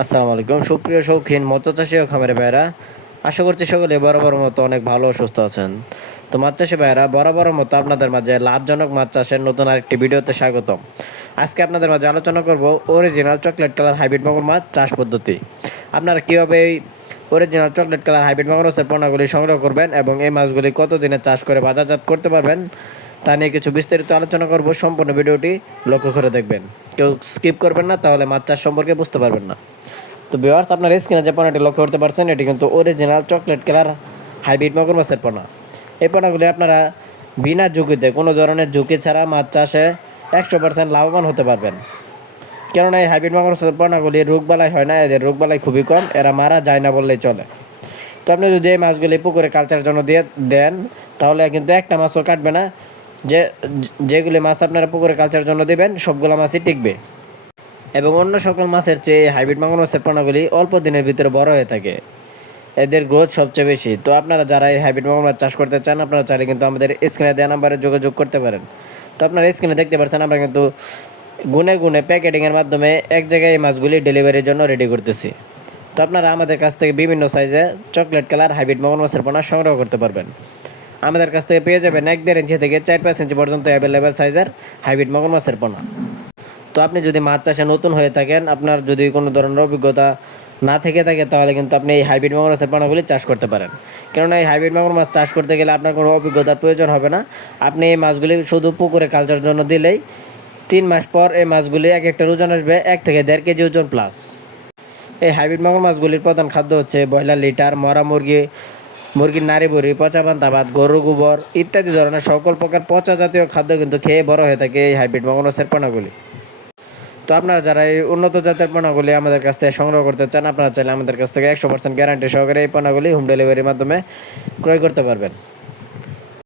আসসালামু আলাইকুম সুপ্রিয় শৌখিন মৎস্য চাষী ও খামারি ভাইরা, আশা করছি সকলে বরাবর মতো অনেক ভালো ও সুস্থ আছেন। তো মাছ চাষী ভাইরা, বরাবর মতো আপনাদের মাঝে লাভজনক মাছ চাষের নতুন আরেকটি ভিডিওতে স্বাগতম। আজকে আপনাদের মাঝে আলোচনা করব অরিজিনাল চকলেট কালার হাইব্রিড মাগুর মাছ চাষ পদ্ধতি। আপনারা কীভাবে এই অরিজিনাল চকলেট কালার হাইব্রিড মাগুর মাছের পোনাগুলি সংগ্রহ করবেন এবং এই মাছগুলি কতদিনে চাষ করে বাজারজাত করতে পারবেন তা নিয়ে কিছু বিস্তারিত আলোচনা করব। সম্পূর্ণ ভিডিওটি লক্ষ্য করে দেখবেন, কেউ স্কিপ করবেন না, তাহলে মাছ চাষ সম্পর্কে বুঝতে পারবেন না। তো ভিউয়ার্স, আপনার স্ক্রিনে যে পোনাটি লক্ষ্য করতে পারছেন, এটি কিন্তু অরিজিনাল চকলেট কালার হাইব্রিড মাগুর মাছের পোনা। এই পোনাগুলি আপনারা বিনা ঝুঁকিতে, কোনো ধরনের ঝুঁকি ছাড়া মাছ চাষে 100% লাভবান হতে পারবেন। কেননা এই হাইব্রিড মাগুর মাছের পোনাগুলি রোগবালাই হয় না, এদের রোগবালাই খুবই কম, এরা মারা যায় না বললেই চলে। তো আপনি যদি এই মাছগুলি পুকুরে কালচারের জন্য দিয়ে দেন, তাহলে কিন্তু একটা মাছও কাটবে না। যেগুলি মাছ আপনারা পুকুরে কালচারের জন্য দেবেন, সবগুলো মাছই টিকবে এবং অন্য সকল মাছের চেয়ে হাইব্রিড মাগুর মাছের পোনাগুলি অল্প দিনের ভিতরে বড় হয়ে থাকে, এদের গ্রোথ সবচেয়ে বেশি। তো আপনারা যারা এই হাইব্রিড মাগুর মাছ চাষ করতে চান, আপনারা চাইলে কিন্তু আমাদের স্ক্রিনে দেওয়া নাম্বারে যোগাযোগ করতে পারেন। তো আপনারা স্ক্রিনে দেখতে পাচ্ছেন, আমরা কিন্তু গুনে গুনে প্যাকেটিংয়ের মাধ্যমে এক জায়গায় এই মাছগুলি ডেলিভারির জন্য রেডি করতেছি। তো আপনারা আমাদের কাছ থেকে বিভিন্ন সাইজে চকলেট কালার হাইব্রিড মাগুর মাছের পোনা সংগ্রহ করতে পারবেন। আমাদের কাছ থেকে পেয়ে যাবেন 1-1.5 ইঞ্চি থেকে 4-5 ইঞ্চি পর্যন্ত অ্যাভেলেবেল সাইজের হাইব্রিড মাগুর মাছের পোনা। তো আপনি যদি মাছ চাষে নতুন হয়ে থাকেন, আপনার যদি কোনো ধরনের অভিজ্ঞতা না থেকে থাকে, তাহলে কিন্তু আপনি এই হাইব্রিড মাগুর মাছের পোনাগুলি চাষ করতে পারেন। কেননা এই হাইব্রিড মাগুর মাছ চাষ করতে গেলে আপনার কোনো অভিজ্ঞতার প্রয়োজন হবে না। আপনি এই মাছগুলি শুধু পুকুরে কালচারের জন্য দিলেই 3 মাস পর এই মাছগুলি এক একটা ওজন আসবে 1 থেকে 1.5 কেজি ওজন প্লাস। এই হাইব্রিড মাগুর মাছগুলির প্রধান খাদ্য হচ্ছে ব্রয়লার লিটার, মরা মুরগি, মুরগির নাড়ি বুড়ি, পচা পান্তা ভাত, গরুর গোবর ইত্যাদি ধরনের সকল প্রকার পচা জাতীয় খাদ্য কিন্তু খেয়ে বড় হয়ে থাকে এই হাইব্রিড মাগুর মাছের পোনাগুলি। তো আপনারা যারা এই উন্নত জাতের পোনাগুলি আমাদের কাছ থেকে সংগ্রহ করতে চান, আপনারা চাইলে আমাদের কাছ থেকে 100% গ্যারান্টি সহকারে এই পোনাগুলি হোম ডেলিভারির মাধ্যমে ক্রয় করতে পারবেন।